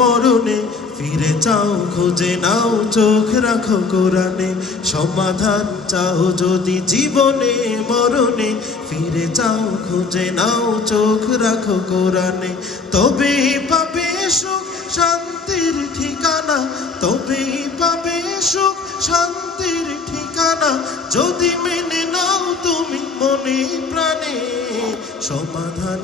মরণে ফিরে চাও খুঁজে নাও চোখ রাখো কোরআনে সমাধান চাও যদি জীবনে মরণে ফিরে চাও খুঁজে নাও চোখ রাখো কোরআনে তবেই পাবে সুখ শান্তির ঠিকানা তবেই পাবে সুখ শান্তির ঠিকানা যদি মেনে নাও তুমি মনে প্রাণে সমাধান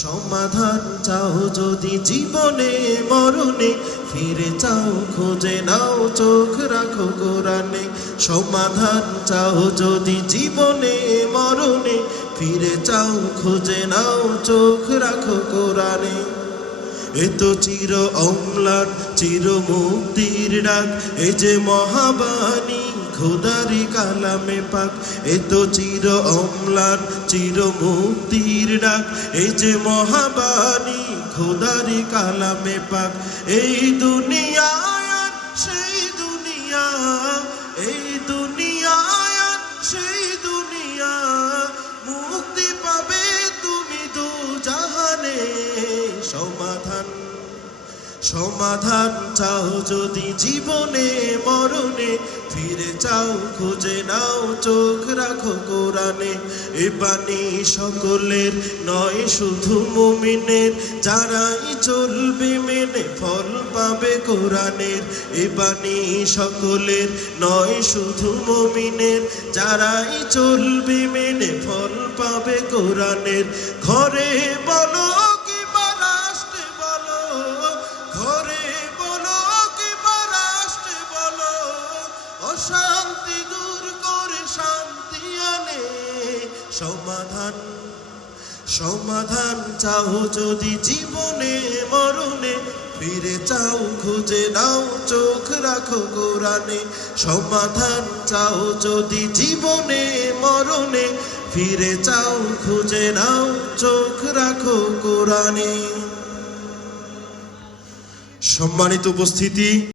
সমাধান চাও যদি জীবনে মরণে ফিরে চাও খুঁজে নাও চোখ রাখো কোরআনে সমাধান চাও যদি জীবনে মরণে ফিরে চাও খুঁজে নাও চোখ রাখো কোরআনে এ তো চির অম্লান চির মুক্তির ডাক এ যে মহাবাণী খোদারি কালামে পাক এ তো চির অম্লান চির মুক্তির ডাক এ যে মহাবাণী খোদারি কালামে পাক এই দুনিয়ায় সেই দুনিয়া এই দুনিয়ায় সেই দুনিয়া মুক্তি পাবে তুমি দু জাহানে সমাধান সমাধান চাও যদি জীবনে মরণে ফিরে চাও খুঁজে নাও চোখ রাখো কোরআনে এ বাণী সকলের নয় শুধু মুমিনের যারাই চলবে মেনে ফল পাবে কোরআনের এ বাণী সকলের নয় শুধু মুমিনের যারাই চলবে মেনে ফল পাবে কোরআনের ঘরে বলো শান্তি দূর করে শান্তি আনে সমাধান সমাধান চাও যদি জীবনে মরণে ফিরে চাও খুঁজে নাও চোখ রাখো কোরআনে সমাধান চাও যদি জীবনে মরণে ফিরে চাও খুঁজে নাও চোখ রাখো কোরআনে। সম্মানিত উপস্থিতি।